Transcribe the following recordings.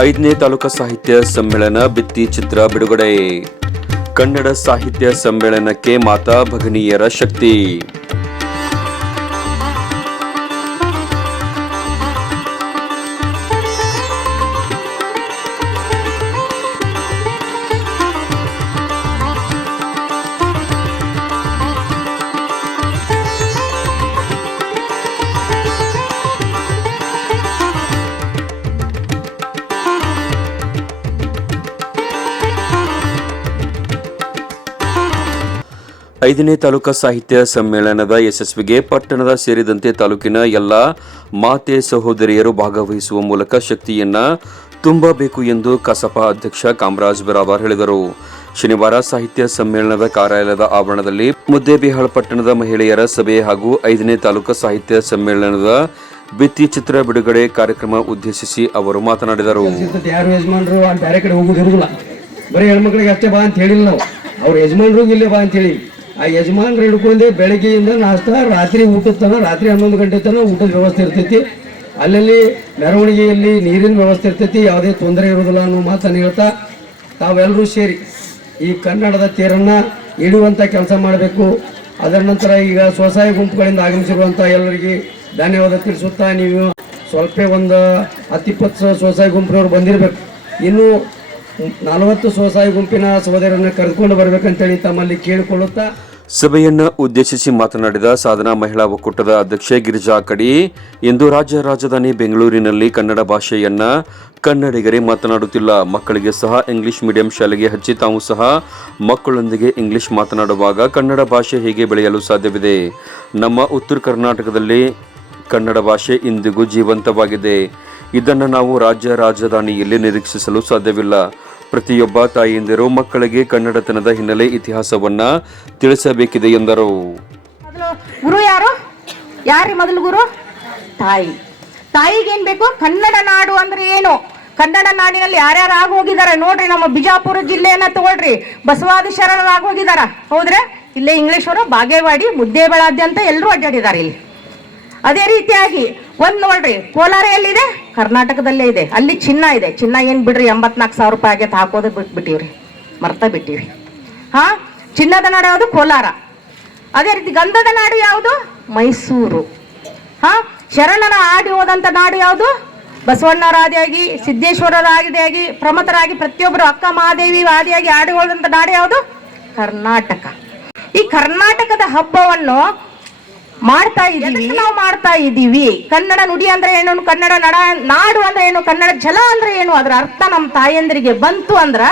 ಐದನೇ ತಾಲೂಕು ಸಾಹಿತ್ಯ ಸಮ್ಮೇಳನ ಭಿತ್ತಿ ಚಿತ್ರ ಬಿಡುಗಡೆ. ಕನ್ನಡ ಸಾಹಿತ್ಯ ಸಮ್ಮೇಳನಕ್ಕೆ ಮಾತಾ ಭಗನೀಯರ ಶಕ್ತಿ. ಐದನೇ ತಾಲೂಕಾ ಸಾಹಿತ್ಯ ಸಮ್ಮೇಳನದ ಯಶಸ್ವಿಗೆ ಪಟ್ಟಣದ ಸೇರಿದಂತೆ ತಾಲೂಕಿನ ಎಲ್ಲ ಮಾತೆ ಸಹೋದರಿಯರು ಭಾಗವಹಿಸುವ ಮೂಲಕ ಶಕ್ತಿಯನ್ನ ತುಂಬಬೇಕು ಎಂದು ಕಸಪ ಅಧ್ಯಕ್ಷ ಕಾಮರಾಜ್ ಬಿರಾದಾರ್ ಹೇಳಿದರು. ಶನಿವಾರ ಸಾಹಿತ್ಯ ಸಮ್ಮೇಳನದ ಕಾರ್ಯಾಲಯದ ಆವರಣದಲ್ಲಿ ಮುದ್ದೇಬಿಹಾಳ್ ಪಟ್ಟಣದ ಮಹಿಳೆಯರ ಸಭೆ ಹಾಗೂ ಐದನೇ ತಾಲೂಕಾ ಸಾಹಿತ್ಯ ಸಮ್ಮೇಳನದ ಭಿತ್ತಿ ಚಿತ್ರ ಬಿಡುಗಡೆ ಕಾರ್ಯಕ್ರಮ ಉದ್ದೇಶಿಸಿ ಅವರು ಮಾತನಾಡಿದರು. ಬರೀ ಹೆಣ್ಮಕ್ಳಿಗೆ ಅಷ್ಟೇ ಬಾ ಅಂತ ಹೇಳಿಲ್ಲ ನಾವು. ಅವ್ರ ಯಜಮಾನ್ರಿಗೂ ಇಲ್ಲೇ ಬಾ ಅಂತ ಹೇಳಿ. ಆ ಯಜಮಾನ್ರು ಹಿಡ್ಕೊಂಡೆ ಬೆಳಗ್ಗೆಯಿಂದ ನಾಷ್ಟ, ರಾತ್ರಿ ಊಟದ ತನಕ, ರಾತ್ರಿ ಹನ್ನೊಂದು ಗಂಟೆ ತನಕ ಊಟದ ವ್ಯವಸ್ಥೆ ಇರ್ತೈತಿ. ಅಲ್ಲಲ್ಲಿ ಮೆರವಣಿಗೆಯಲ್ಲಿ ನೀರಿನ ವ್ಯವಸ್ಥೆ ಇರ್ತೈತಿ, ಯಾವುದೇ ತೊಂದರೆ ಇರೋದಿಲ್ಲ ಅನ್ನೋ ಮಾತನ್ನು ಹೇಳ್ತಾ ತಾವೆಲ್ಲರೂ ಸೇರಿ ಈ ಕನ್ನಡದ ತೇರನ್ನ ಇಡುವಂಥ ಕೆಲಸ ಮಾಡಬೇಕು. ಅದರ ನಂತರ ಈಗ ಸ್ವಸಹಾಯ ಗುಂಪುಗಳಿಂದ ಆಗಮಿಸಿರುವಂಥ ಎಲ್ಲರಿಗೆ ಧನ್ಯವಾದ ತಿಳಿಸುತ್ತಾ ನೀವು. ಸ್ವಲ್ಪ ಒಂದು ಹತ್ತಿಪ್ಪತ್ತು ಸ್ವಸಹಾಯ ಗುಂಪಿನವ್ರು ಬಂದಿರಬೇಕು. ಇನ್ನು ನಲವತ್ತು ಸ್ವಸಹಾಯ ಗುಂಪಿನ ಸಹೋದರನ್ನ ಕರೆದುಕೊಂಡು ಬರಬೇಕಂತೇಳಿ ತಮ್ಮಲ್ಲಿ ಕೇಳಿಕೊಳ್ಳುತ್ತಾ ಸಭೆಯನ್ನ ಉದ್ದೇಶಿಸಿ ಮಾತನಾಡಿದ ಸಾಧನಾ ಮಹಿಳಾ ಒಕ್ಕೂಟದ ಅಧ್ಯಕ್ಷೆ ಗಿರಿಜಾ ಕಡಿ, ಇಂದು ರಾಜ್ಯ ರಾಜಧಾನಿ ಬೆಂಗಳೂರಿನಲ್ಲಿ ಕನ್ನಡ ಭಾಷೆಯನ್ನ ಕನ್ನಡಿಗರೇ ಮಾತನಾಡುತ್ತಿಲ್ಲ. ಮಕ್ಕಳಿಗೆ ಸಹ ಇಂಗ್ಲಿಷ್ ಮೀಡಿಯಂ ಶಾಲೆಗೆ ಹಚ್ಚಿ ತಾವು ಸಹ ಮಕ್ಕಳೊಂದಿಗೆ ಇಂಗ್ಲಿಷ್ ಮಾತನಾಡುವಾಗ ಕನ್ನಡ ಭಾಷೆ ಹೇಗೆ ಬೆಳೆಯಲು ಸಾಧ್ಯವಿದೆ? ನಮ್ಮ ಉತ್ತರ ಕರ್ನಾಟಕದಲ್ಲಿ ಕನ್ನಡ ಭಾಷೆ ಇಂದಿಗೂ ಜೀವಂತವಾಗಿದೆ. ಇದನ್ನು ನಾವು ರಾಜ್ಯ ರಾಜಧಾನಿಯಲ್ಲಿ ನಿರೀಕ್ಷಿಸಲು ಸಾಧ್ಯವಿಲ್ಲ. ಪ್ರತಿಯೊಬ್ಬ ತಾಯಿಯಂದಿರು ಮಕ್ಕಳಿಗೆ ಕನ್ನಡತನದ ಹಿನ್ನೆಲೆ ಇತಿಹಾಸವನ್ನ ತಿಳಿಸಬೇಕಿದೆ ಎಂದರು. ಗುರು ಯಾರು? ಯಾರಿ ಮೊದಲು ಗುರು? ತಾಯಿ. ತಾಯಿಗೆ ಏನ್ ಬೇಕು? ಕನ್ನಡ ನಾಡು ಅಂದ್ರೆ ಏನು? ಕನ್ನಡ ನಾಡಿನಲ್ಲಿ ಯಾರ್ಯಾರು ಆಗಿ ಹೋಗಿದ್ದಾರೆ ನೋಡ್ರಿ ನಮ್ಮ ಬಿಜಾಪುರ ಜಿಲ್ಲೆಯನ್ನ ತಗೊಳ್ರಿ. ಬಸವಾದಿ ಶರಣರಾಗಿ ಹೋಗಿದಾರ ಹೌದ್ರೆ? ಇಲ್ಲೇ ಇಂಗ್ಲಿಷರು ಬಾಗೇವಾಡಿ, ಮುದ್ದೇಬಳಾದ್ಯಂತ ಎಲ್ಲರೂ ಅಡ್ಡಾಡಿದ್ದಾರೆ ಇಲ್ಲಿ. ಅದೇ ರೀತಿಯಾಗಿ, ಒಂದ್ ನೋಡ್ರಿ, ಕೋಲಾರ ಎಲ್ಲಿದೆ? ಕರ್ನಾಟಕದಲ್ಲೇ ಇದೆ. ಅಲ್ಲಿ ಚಿನ್ನ ಇದೆ. ಚಿನ್ನ ಏನು ಬಿಡ್ರಿ? ಎಂಬತ್ನಾಲ್ಕು ಸಾವಿರ ರೂಪಾಯಿ ಆಗೈತೆ, ಹಾಕೋದು ಬಿಟ್ಬಿಟ್ಟಿವ್ರಿ ಮರ್ತಾ ಬಿಟ್ಟಿವಿ ಹಾ? ಚಿನ್ನದ ನಾಡು ಯಾವುದು? ಕೋಲಾರ. ಅದೇ ರೀತಿ ಗಂಧದ ನಾಡು ಯಾವುದು? ಮೈಸೂರು. ಹಾ? ಶರಣನ ಆಡಿ ಹೋದಂಥ ನಾಡು ಯಾವುದು? ಬಸವಣ್ಣರಾದಿಯಾಗಿ, ಸಿದ್ದೇಶ್ವರರಾದಿಯಾಗಿ, ಪ್ರಮತರಾಗಿ, ಪ್ರತಿಯೊಬ್ಬರು ಅಕ್ಕ ಮಹಾದೇವಿ ಆದಿಯಾಗಿ ಆಡಿ ಹೋದಂತ ನಾಡು ಯಾವುದು? ಕರ್ನಾಟಕ. ಈ ಕರ್ನಾಟಕದ ಹಬ್ಬವನ್ನು ಮಾಡ್ತಾ ಇದೀವಿ ನಾವು ಮಾಡ್ತಾ ಇದೀವಿ ಕನ್ನಡ ನುಡಿ ಅಂದ್ರೆ ಏನು? ಕನ್ನಡ ನಡ ನಾಡು ಅಂದ್ರೆ ಏನು? ಕನ್ನಡ ಜಲ ಅಂದ್ರೆ ಏನು? ಅದರ ಅರ್ಥ ನಮ್ಮ ತಾಯಂದಿರಿಗೆ ಬಂತು ಅಂದ್ರ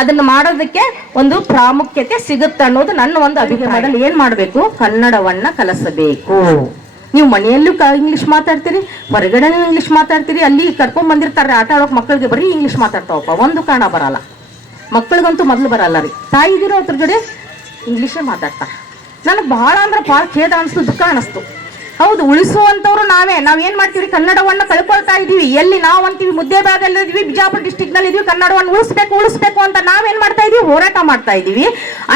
ಅದನ್ನ ಮಾಡೋದಕ್ಕೆ ಒಂದು ಪ್ರಾಮುಖ್ಯತೆ ಸಿಗುತ್ತೆ ಅನ್ನೋದು ನನ್ನ ಒಂದು ಅಭಿಪ್ರಾಯದಲ್ಲಿ ಏನ್ ಮಾಡ್ಬೇಕು? ಕನ್ನಡವನ್ನ ಕಲಸಬೇಕು. ನೀವು ಮನೆಯಲ್ಲೂ ಕ ಇಂಗ್ಲಿಷ್ ಮಾತಾಡ್ತೀರಿ ಹೊರಗಡೆನೂ ಇಂಗ್ಲಿಷ್ ಮಾತಾಡ್ತೀರಿ ಅಲ್ಲಿ ಕರ್ಕೊಂಡ್ ಬಂದಿರ್ತಾರೆ ಆಟ ಆಡೋಕ್ ಮಕ್ಕಳಿಗೆ ಬರೀ ಇಂಗ್ಲಿಷ್ ಮಾತಾಡ್ತಾವಪ್ಪ. ಒಂದು ಕಾರಣ ಬರಲ್ಲ. ಮಕ್ಕಳಿಗಂತೂ ಮೊದಲು ಬರಲ್ಲ ರೀ. ತಾಯಿಗಿರೋ ಅದ್ರ ಜೊತೆ ಇಂಗ್ಲೀಷೇ ಮಾತಾಡ್ತಾರೆ. ನನಗೆ ಬಹಳ ಅಂದ್ರೆ ಬಹಳ ಖೇದ ಅನಿಸ್ತು, ದುಃಖ ಅನಿಸ್ತು. ಹೌದು, ಉಳಿಸುವಂತವ್ರು ನಾವೇ. ನಾವು ಏನು ಮಾಡ್ತೀವಿ? ಕನ್ನಡವನ್ನ ಕಳ್ಕೊಳ್ತಾ ಇದೀವಿ ಎಲ್ಲಿ ನಾವು ಅಂತೀವಿ? ಮುದ್ದೇಬಾಗಲ್ಲಿ ಇದ್ದೀವಿ, ಬಿಜಾಪುರ ಡಿಸ್ಟಿಕ್ನಲ್ಲಿ ಇದೀವಿ ಕನ್ನಡವನ್ನು ಉಳಿಸ್ಬೇಕು ಉಳಿಸ್ಬೇಕು ಅಂತ ನಾವೇನು ಮಾಡ್ತಾ ಇದೀವಿ ಹೋರಾಟ ಮಾಡ್ತಾ ಇದೀವಿ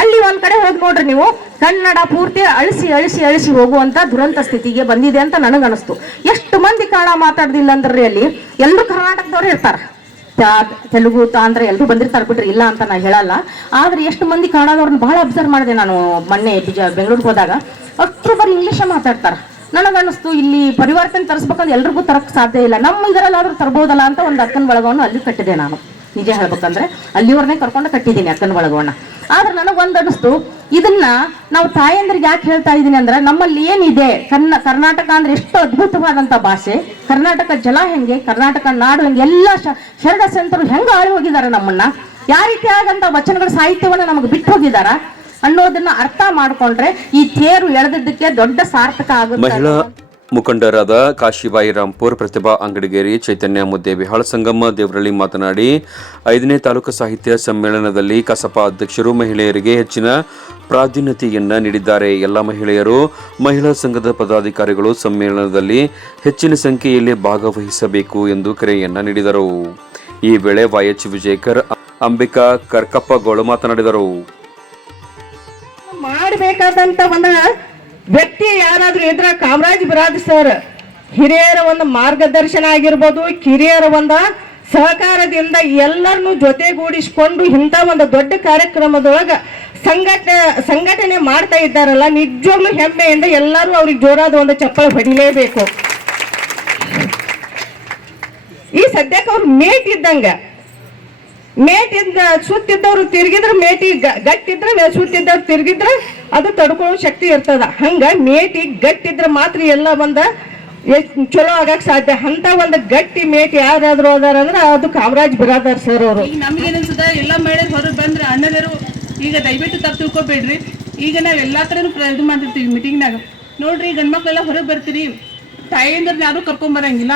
ಅಲ್ಲಿ ಒಂದು ಕಡೆ ಹೋಗಿ ನೋಡ್ರಿ ನೀವು, ಕನ್ನಡ ಪೂರ್ತಿ ಅಳಿಸಿ ಅಳಿಸಿ ಅಳಿಸಿ ಹೋಗುವಂಥ ದುರಂತ ಸ್ಥಿತಿಗೆ ಬಂದಿದೆ ಅಂತ ನನಗನಿಸ್ತು. ಎಷ್ಟು ಮಂದಿ ಕನ್ನಡ ಮಾತಾಡ್ದಿಲ್ಲ ಅಂದ್ರೆ ಅಲ್ಲಿ? ಎಲ್ಲರೂ ಕರ್ನಾಟಕದವ್ರು ಇರ್ತಾರ. ತೆಲುಗು ತಾಂದ್ರ ಎಲ್ಲರೂ ಬಂದಿರ್ತಾರೆ ಬಿಡ್ರಿ, ಇಲ್ಲ ಅಂತ ನಾ ಹೇಳಲ್ಲ. ಆದ್ರೆ ಎಷ್ಟು ಮಂದಿ ಕನ್ನಡದವ್ರನ್ನ ಬಹಳ ಅಬ್ಸರ್ವ್ ಮಾಡಿದೆ ನಾನು ಮೊನ್ನೆ ಬಿಜ, ಬೆಂಗಳೂರಿಗೆ ಹೋದಾಗ. ಅಷ್ಟು ಬರೀ ಇಂಗ್ಲೀಷ ಮಾತಾಡ್ತಾರ. ನನಗನ್ನಿಸ್ತು, ಇಲ್ಲಿ ಪರಿವರ್ತನೆ ತರಿಸ್ಬೇಕಂದ್ರೆ ಎಲ್ರಿಗೂ ತರಕ್ ಸಾಧ್ಯ ಇಲ್ಲ. ನಮ್ಮ ಇದರಲ್ಲಾದ್ರೂ ತರ್ಬೋದಲ್ಲ ಅಂತ ಒಂದು ಅಕ್ಕನ ಬಳಗವನ್ನು ಅಲ್ಲಿ ಕಟ್ಟಿದೆ ನಾನು. ನಿಜ ಹೇಳ್ಬೇಕಂದ್ರೆ, ಅಲ್ಲಿಯವ್ರನ್ನೇ ಕರ್ಕೊಂಡು ಕಟ್ಟಿದ್ದೀನಿ ಅಕ್ಕನ ಬಳಗವನ್ನ. ಆದ್ರೆ ನನಗೊಂದು ಅನಿಸ್ತು ಇದನ್ನ ನಾವು ತಾಯಂದ್ರಿಗೆ ಯಾಕೆ ಹೇಳ್ತಾ ಇದೀನಿ ಅಂದ್ರೆ ನಮ್ಮಲ್ಲಿ ಏನಿದೆ ಕನ್ನ ಕರ್ನಾಟಕ ಅಂದ್ರೆ ಎಷ್ಟು ಅದ್ಭುತವಾದಂತ ಭಾಷೆ ಕರ್ನಾಟಕ ಜಲ ಹೆಂಗೆ ಕರ್ನಾಟಕ ನಾಡು ಹೆಂಗೆ ಎಲ್ಲ ಶರಣ ಸಂತರು ಹೆಂಗ ಆಳಿ ಹೋಗಿದ್ದಾರೆ ನಮ್ಮನ್ನ ಯಾವ ಆದಂತ ವಚನಗಳ ಸಾಹಿತ್ಯವನ್ನ ನಮಗೆ ಬಿಟ್ಟು ಹೋಗಿದಾರ ಅನ್ನೋದನ್ನ ಅರ್ಥ ಮಾಡ್ಕೊಂಡ್ರೆ ಈ ತೇರು ಎಳೆದಿದ್ದಕ್ಕೆ ದೊಡ್ಡ ಸಾರ್ಥಕ ಆಗುತ್ತೆ ಮುಖಂಡರಾದ ಕಾಶಿಬಾಯಿ ರಾಂಪುರ್, ಪ್ರತಿಭಾ ಅಂಗಡಿಗೇರಿ, ಚೈತನ್ಯ ಮುದ್ದೇಬಿಹಾಳ್ ಸಂಗಮ್ಮ ದೇವರಳ್ಳಿ ಮಾತನಾಡಿ, ಐದನೇ ತಾಲೂಕು ಸಾಹಿತ್ಯ ಸಮ್ಮೇಳನದಲ್ಲಿ ಕಸಪ ಅಧ್ಯಕ್ಷರು, ಮಹಿಳೆಯರಿಗೆ ಹೆಚ್ಚಿನ ಪ್ರಾಧಾನ್ಯತೆಯನ್ನ ನೀಡಿದ್ದಾರೆ. ಎಲ್ಲ ಮಹಿಳೆಯರು, ಮಹಿಳಾ ಸಂಘದ ಪದಾಧಿಕಾರಿಗಳು ಸಮ್ಮೇಳನದಲ್ಲಿ ಹೆಚ್ಚಿನ ಸಂಖ್ಯೆಯಲ್ಲಿ ಭಾಗವಹಿಸಬೇಕು ಎಂದು ಕರೆಯನ್ನ ನೀಡಿದರು. ಈ ವೇಳೆ ವೈಎಚ್ ವಿಜಯಕರ್, ಅಂಬಿಕಾ ಕರ್ಕಪ್ಪಗೋಳು ಮಾತನಾಡಿದರು. ವ್ಯಕ್ತಿ ಯಾರಾದ್ರೂ ಇದ್ರ ಕಾಮರಾಜ್ ಬಿರಾದ್ ಸರ್, ಹಿರಿಯರ ಒಂದು ಮಾರ್ಗದರ್ಶನ ಆಗಿರ್ಬೋದು, ಕಿರಿಯರ ಒಂದು ಸಹಕಾರದಿಂದ ಎಲ್ಲರನ್ನು ಜೊತೆಗೂಡಿಸಿಕೊಂಡು ಇಂಥ ಒಂದು ದೊಡ್ಡ ಕಾರ್ಯಕ್ರಮದೊಳಗ ಸಂಘಟನೆ ಸಂಘಟನೆ ಮಾಡ್ತಾ ಇದ್ದಾರಲ್ಲ, ನಿಜವಾಗ್ಲೂ ಹೆಮ್ಮೆಯಿಂದ ಎಲ್ಲರೂ ಅವ್ರಿಗೆ ಜೋರಾದ ಒಂದು ಚಪ್ಪಳ ಹೊಡಿಲೇಬೇಕು. ಈ ಸದ್ಯಕ್ಕೆ ಅವ್ರು ಮೇಟ್ ಇದ್ದಂಗ. ಮೇಟ್ ಇದ್ದ, ಸುತ್ತಿದ್ದವ್ರು ತಿರುಗಿದ್ರೆ ಮೇಟಿ ಗಟ್ಟಿದ್ರೆ ಸುತ್ತಿದ್ದವ್ರು ತಿರ್ಗಿದ್ರ ಅದು ತಡ್ಕೊಳ್ಳೋ ಶಕ್ತಿ ಇರ್ತದ. ಹಂಗ ಮೇಟಿ ಗಟ್ಟಿದ್ರ ಮಾತ್ರ ಎಲ್ಲ ಒಂದ ಚಲೋ ಆಗಕ್ ಸಾಧ್ಯ. ಅಂತ ಒಂದು ಗಟ್ಟಿ ಮೇಟಿ ಯಾರಾದ್ರೂ ಅದಾರ ಅಂದ್ರೆ ಅದು ಕಾಮರಾಜ್ ಬಿರಾದಾರ್ ಸರ್ ಅವರು. ಈಗ ನಮ್ಗೆ ಅನ್ಸುತ್ತ ಎಲ್ಲ ಮಹಿಳೆ ಹೊರಗೆ ಬಂದ್ರೆ ಅಣ್ಣದರು ಈಗ ದಯವಿಟ್ಟು ತಪ್ಪು ತಿಳ್ಕೊಬೇಡ್ರಿ. ಈಗ ನಾವ್ ಎಲ್ಲಾ ಕಡೆನೂ ಇದು ಮಾಡಿರ್ತೀವಿ ಮೀಟಿಂಗ್ ಮೀಟಿಂಗ್ನಾಗ ನೋಡ್ರಿ ಗಂಡ್ ಮಕ್ಳೆಲ್ಲ ಹೊರಗೆ ಬರ್ತೀರಿ. ತಾಯಿಂದ್ರ ಯಾರು ಕರ್ಕೊಂಡ್ ಬರಂಗಿಲ್ಲ.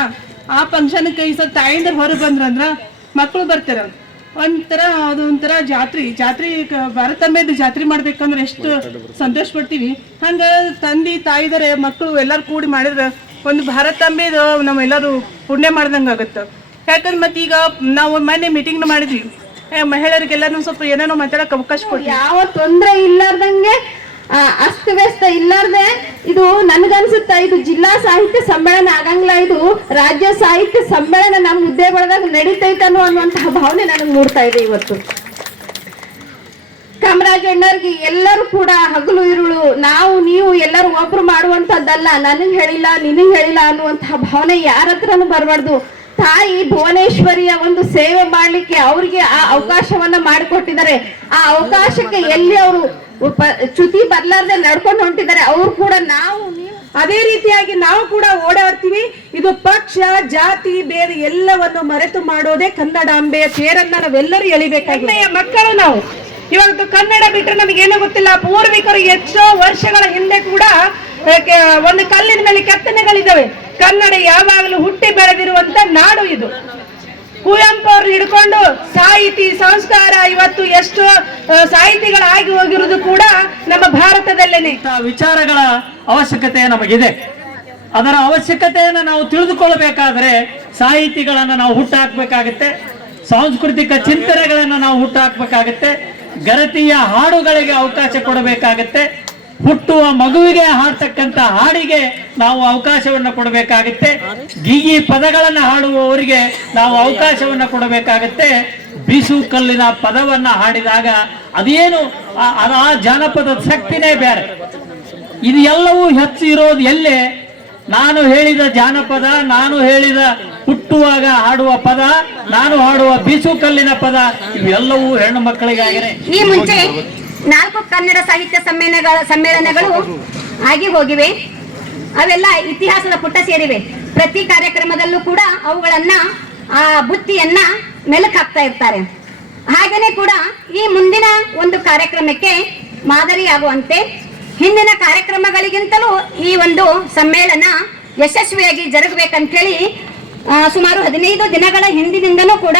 ಆ ಫಂಕ್ಷನ್ ಸಲ ತಾಯಿಂದ್ರ ಹೊರಗೆ ಬಂದ್ರಂದ್ರ ಮಕ್ಕಳು ಬರ್ತಾರ? ಒಂಥರ ಅದೊಂಥರ ಜಾತ್ರೆ. ಜಾತ್ರೆ ಭಾರತಾಂಬೆದು ಜಾತ್ರೆ ಮಾಡ್ಬೇಕಂದ್ರೆ ಎಷ್ಟು ಸಂತೋಷ ಪಡ್ತೀವಿ ಹಂಗ ತಂದೆ, ತಾಯಿದರೆ, ಮಕ್ಕಳು ಎಲ್ಲರೂ ಕೂಡಿ ಮಾಡಿದ್ರೆ ಒಂದು ಭಾರತಾಂಬೆದು ನಾವೆಲ್ಲರೂ ಪುಣ್ಯ ಮಾಡ್ದಂಗೆ ಆಗುತ್ತೆ. ಯಾಕಂದ್ರೆ ಮತ್ತೆ ಈಗ ನಾವು ಮೊನ್ನೆ ಮೀಟಿಂಗ್ ಮಾಡಿದ್ವಿ. ಮಹಿಳೆಯರಿಗೆಲ್ಲರೂ ಸ್ವಲ್ಪ ಏನೇನೋ ಮಾತಾಡಕ್ಕೆ ಅವಕಾಶ ಕೊಡ್ತೀವಿ. ಯಾವ ತೊಂದರೆ ಇಲ್ಲಾರ್ದಂಗೆ ಅಸ್ತವ್ಯಸ್ತ ಇದು ನನ್ಗನ್ಸುತ್ತ? ಇದು ಜಿಲ್ಲಾ ಸಾಹಿತ್ಯ ಸಮ್ಮೇಳನ ಆಗಂಗಿಲ್ಲ. ಇದು ರಾಜ್ಯ ಸಾಹಿತ್ಯ ಸಮ್ಮೇಳನ ನಮ್ಮ ಹುದ್ದೆ ಒಳಗಾಗ ನಡೀತೈತನೋ ಅನ್ನುವಂತಹ ಭಾವನೆ ನನಗೆ ಮೂಡ್ತಾ ಇದೆ ಇವತ್ತು. ಕಾಮರಾಜ್ ಅಣ್ಣವ್ರಿಗೆ ಎಲ್ಲರೂ ಕೂಡ ಹಗಲು ಇರುಳು, ನಾವು, ನೀವು ಎಲ್ಲರೂ ಒಬ್ರು ಮಾಡುವಂತದ್ದಲ್ಲ ನನಗ್ ಹೇಳಿಲ್ಲ, ನಿನಗ್ ಹೇಳಿಲ್ಲ ಅನ್ನುವಂತಹ ಭಾವನೆ ಯಾರ ಹತ್ರನೂ ಬರಬಾರ್ದು. ತಾಯಿ ಭುವನೇಶ್ವರಿಯ ಒಂದು ಸೇವೆ ಮಾಡ್ಲಿಕ್ಕೆ ಅವ್ರಿಗೆ ಆ ಅವಕಾಶವನ್ನ ಮಾಡಿಕೊಟ್ಟಿದ್ದಾರೆ. ಆ ಅವಕಾಶಕ್ಕೆ ಎಲ್ಲಿ ಅವರು ಚ್ಯುತಿ ಬರ್ಲಾರ್ದೆ ನಡ್ಕೊಂಡು ಹೊಂಟಿದ್ದಾರೆ. ಅವ್ರು ಕೂಡ ನಾವು ಅದೇ ರೀತಿಯಾಗಿ ನಾವು ಕೂಡ ಓಡಾಡ್ತೀವಿ. ಇದು ಪಕ್ಷ, ಜಾತಿ ಬೇರೆ ಎಲ್ಲವನ್ನು ಮರೆತು ಮಾಡೋದೇ ಕನ್ನಡಾಂಬೆಯ ತೇರನ್ನ ನಾವೆಲ್ಲರೂ ಎಳಿಬೇಕಾಗಿದೆ. ಮಕ್ಕಳು ನಾವು. ಇವತ್ತು ಕನ್ನಡ ಬಿಟ್ಟರೆ ನಮಗೇನು ಗೊತ್ತಿಲ್ಲ. ಪೂರ್ವಿಕರು ಎಷ್ಟೋ ವರ್ಷಗಳ ಹಿಂದೆ ಕೂಡ ಒಂದು ಕಲ್ಲಿನ ಮೇಲೆ ಕೆತ್ತನೆಗಳಿದ್ದಾವೆ. ಕನ್ನಡ ಯಾವಾಗಲೂ ಹುಟ್ಟಿ ಬೆಳೆದಿರುವಂತ ನಾಡು ಇದು. ಕುವೆಂಪು ಅವ್ರು ಹಿಡ್ಕೊಂಡು ಸಾಹಿತಿ, ಸಂಸ್ಕಾರ ಇವತ್ತು ಎಷ್ಟು ಸಾಹಿತಿಗಳಾಗಿ ಹೋಗಿರುವುದು ಕೂಡ ನಮ್ಮ ಭಾರತದಲ್ಲೇನೆ. ವಿಚಾರಗಳ ಅವಶ್ಯಕತೆ ನಮಗಿದೆ. ಅದರ ಅವಶ್ಯಕತೆಯನ್ನು ನಾವು ತಿಳಿದುಕೊಳ್ಳಬೇಕಾದ್ರೆ ಸಾಹಿತಿಗಳನ್ನು ನಾವು ಹುಟ್ಟಾಕ್ಬೇಕಾಗತ್ತೆ, ಸಾಂಸ್ಕೃತಿಕ ಚಿಂತನೆಗಳನ್ನು ನಾವು ಹುಟ್ಟಾಕ್ಬೇಕಾಗತ್ತೆ, ಗರತಿಯ ಹಾಡುಗಳಿಗೆ ಅವಕಾಶ ಕೊಡಬೇಕಾಗತ್ತೆ ಹುಟ್ಟುವ ಮಗುವಿಗೆ ಹಾಡ್ತಕ್ಕಂಥ ಹಾಡಿಗೆ ನಾವು ಅವಕಾಶವನ್ನು ಕೊಡಬೇಕಾಗತ್ತೆ. ಗೀಗಿ ಪದಗಳನ್ನು ಹಾಡುವವರಿಗೆ ನಾವು ಅವಕಾಶವನ್ನು ಕೊಡಬೇಕಾಗತ್ತೆ. ಬೀಸು ಕಲ್ಲಿನ ಪದವನ್ನ ಹಾಡಿದಾಗ ಅದೇನು ಆ- ಜಾನಪದ ಶಕ್ತಿನೇ ಬೇರೆ. ಇದು ಎಲ್ಲವೂ ಹೆಚ್ಚು ಇರೋದು ಎಲ್ಲೇ? ನಾನು ಹೇಳಿದ ಜಾನಪದ, ನಾನು ಹೇಳಿದ ಹುಟ್ಟುವಾಗ ಹಾಡುವ ಪದ, ನಾನು ಹಾಡುವ ಬೀಸು ಕಲ್ಲಿನ ಪದ, ಇವೆಲ್ಲವೂ ಹೆಣ್ಣು ಮಕ್ಕಳಿಗಾಗಿದೆ ನಾಲ್ಕು ಕನ್ನಡ ಸಾಹಿತ್ಯ ಸಮ್ಮೇಳನಗಳ ಸಮ್ಮೇಳನಗಳು ಆಗಿ ಹೋಗಿವೆ. ಅವೆಲ್ಲ ಇತಿಹಾಸದ ಪುಟ ಸೇರಿವೆ. ಪ್ರತಿ ಕಾರ್ಯಕ್ರಮದಲ್ಲೂ ಕೂಡ ಅವುಗಳನ್ನ, ಆ ಬುತ್ತಿಯನ್ನ ಮೆಲುಕು ಹಾಕ್ತಾ ಇರ್ತಾರೆ. ಹಾಗೇನೆ ಕೂಡ ಈ ಮುಂದಿನ ಒಂದು ಕಾರ್ಯಕ್ರಮಕ್ಕೆ ಮಾದರಿಯಾಗುವಂತೆ ಹಿಂದಿನ ಕಾರ್ಯಕ್ರಮಗಳಿಗಿಂತಲೂ ಈ ಒಂದು ಸಮ್ಮೇಳನ ಯಶಸ್ವಿಯಾಗಿ ಜರುಗಬೇಕಂತೇಳಿ ಸುಮಾರು ಹದಿನೈದು ದಿನಗಳ ಹಿಂದಿನಿಂದನೂ ಕೂಡ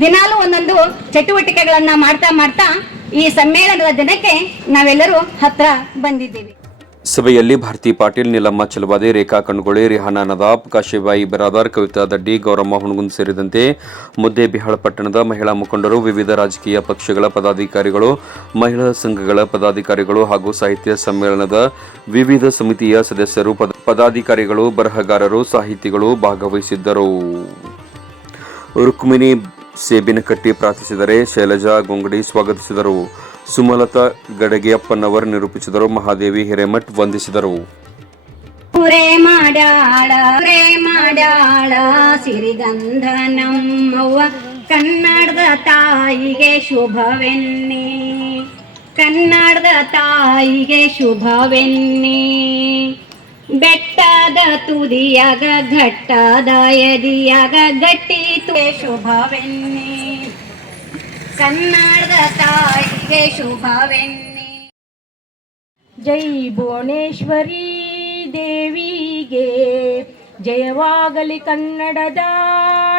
ದಿನಾಲೂ ಒಂದೊಂದು ಚಟುವಟಿಕೆಗಳನ್ನ ಮಾಡ್ತಾ ಮಾಡ್ತಾ ಈ ಸಮ್ಮೇಳನದ ದಿನಕ್ಕೆ ನಾವೆಲ್ಲರೂ ಹತ್ರ ಬಂದಿದ್ದೇವೆ. ಸಭೆಯಲ್ಲಿ ಭಾರತಿ ಪಾಟೀಲ್, ನೀಲಮ್ಮ ಚಲವಾದೆ ರೇಖಾ ಕಣ್ಗೊಳ್ಳಿ, ರಿಹಾನಾ ನದಾಬ್, ಕಾಶಿಬಾಯಿ ಬಿರಾದಾರ್, ಕವಿತಾ ದಡ್ಡಿ, ಗೌರಮ್ಮ ಹುಣಗುಂದ್ ಸೇರಿದಂತೆ ಮುದ್ದೇಬಿಹಾಳ ಪಟ್ಟಣದ ಮಹಿಳಾ ಮುಖಂಡರು, ವಿವಿಧ ರಾಜಕೀಯ ಪಕ್ಷಗಳ ಪದಾಧಿಕಾರಿಗಳು, ಮಹಿಳಾ ಸಂಘಗಳ ಪದಾಧಿಕಾರಿಗಳು ಹಾಗೂ ಸಾಹಿತ್ಯ ಸಮ್ಮೇಳನದ ವಿವಿಧ ಸಮಿತಿಯ ಸದಸ್ಯರು, ಪದ- ಪದಾಧಿಕಾರಿಗಳು, ಬರಹಗಾರರು, ಸಾಹಿತಿಗಳು ಭಾಗವಹಿಸಿದ್ದರು. ರುಕ್ಮಿಣಿ ಸೇಬಿನಕಟ್ಟಿ ಪ್ರಾರ್ಥಿಸಿದರೆ ಶೈಲಜಾ ಗೊಂಗಡಿ ಸ್ವಾಗತಿಸಿದರು. ಸುಮಲತಾ ಗಡಗೆಯಪ್ಪನವರು ನಿರೂಪಿಸಿದರು. ಮಹಾದೇವಿ ಹಿರೇಮಠ್ ವಂದಿಸಿದರು. ಕನ್ನಡದ ತಾಯಿಗೆ ಶುಭವೆನ್ನಿ. ಕನ್ನಡದ ತಾಯಿಗೆ ಶುಭವೆನ್ನಿ. ಬೆಟ್ಟದ ತುದಿಯಾಗ, ಘಟ್ಟದ ಎದಿಯಾಗ, ಗಟ್ಟಿ ತು ಕನ್ನಡದ ತಾಯಿಗೆ ಶುಭವೆನ್ನಿ. ಜೈ ಭುವನೇಶ್ವರಿ ದೇವಿಗೆ, ಜಯವಾಗಲಿ ಕನ್ನಡದ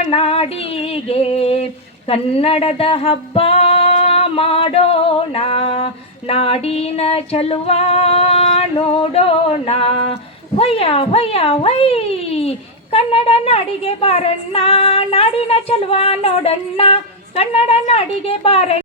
ನಾಡಿಗೆ. ಕನ್ನಡದ ಹಬ್ಬ ಮಾಡೋಣ, ನಾಡಿನ ಚಲುವ ನೋಡೋಣ. ಹೊಯ್ಯ ಹೊಯ್ಯ ಹೊಯ್ ಕನ್ನಡ ನಾಡಿಗೆ ಬಾರಣ್ಣ ನಾಡಿನ ಚಲುವ ನೋಡಣ್ಣ ಕನ್ನಡ ನಾಡಿಗೆ ಬಾರಣ್ಣ.